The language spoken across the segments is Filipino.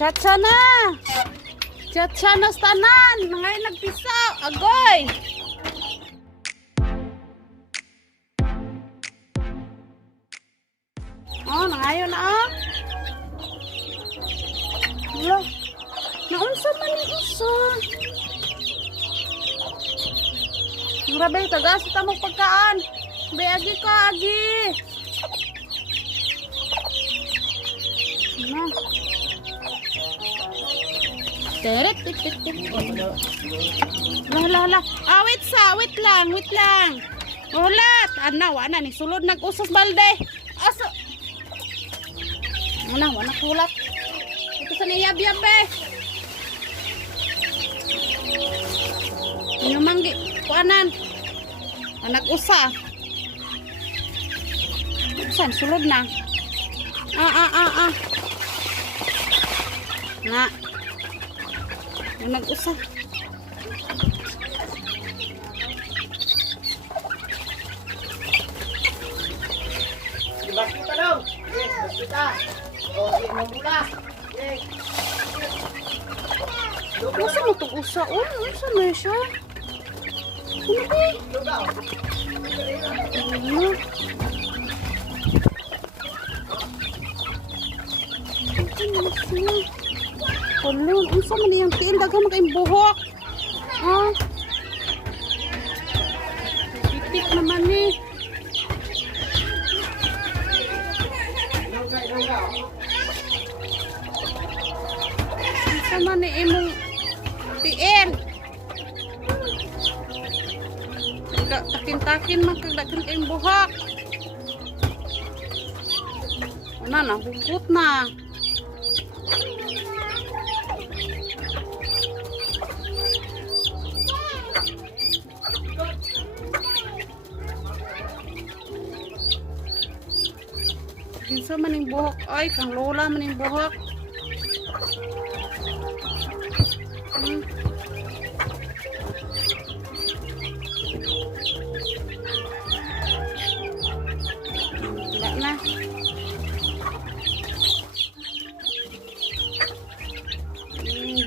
Chacha na! Chacha na sa tanan! Ngayon nagpisaw! Agoy! Oh, nangayon na ah! Wala! Naunsa man yung isa! Grabe, tagas ita mo pagkaan! Bay, agi ka, agi! Na! Teret, tit. Hala. Ah, wait lang. Ulat. Wana ni sulod nag-usas balde. Aso. Wana kulat. Ito sa niyab-yab eh. Inumanggi kuanan. Nag-usa. Saan sulod na? Na. Nag-usa. Dibas kita dong. Yes, bas kita. Oh, di mo mula. Yes. Masa mo itong usa? Masa na siya? Ano ba eh? Lugaw. Ano? Kulun, unsa man yung tiil daghang makaing buhok. Ah. Pitik naman eh. Lugaw. Unsa man ni imong tiil. Takin-takin man kag daghang kaing buhok. Ana na hugot na. Kinsa man ning buhok ay kang lola man ning buhok. Wala na.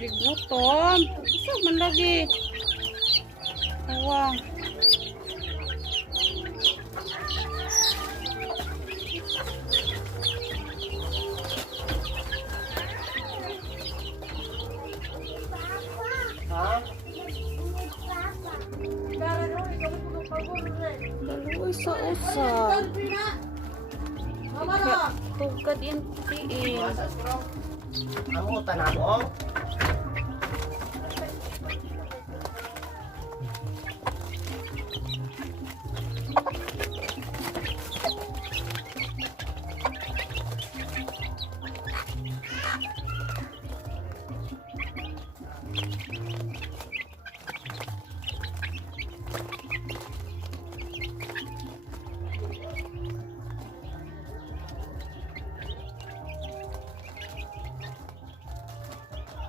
Bigutom. Isa man lagi. Awa. Daloy sa usa. Tugad yung tiil. Ang utan mo.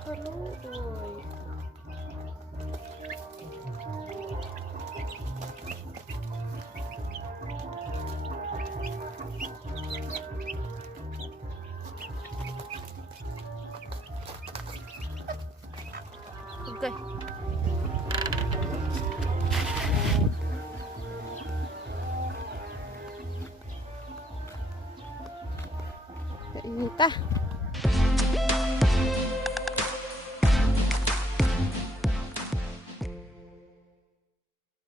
Kaluoy. Okay. Kainita.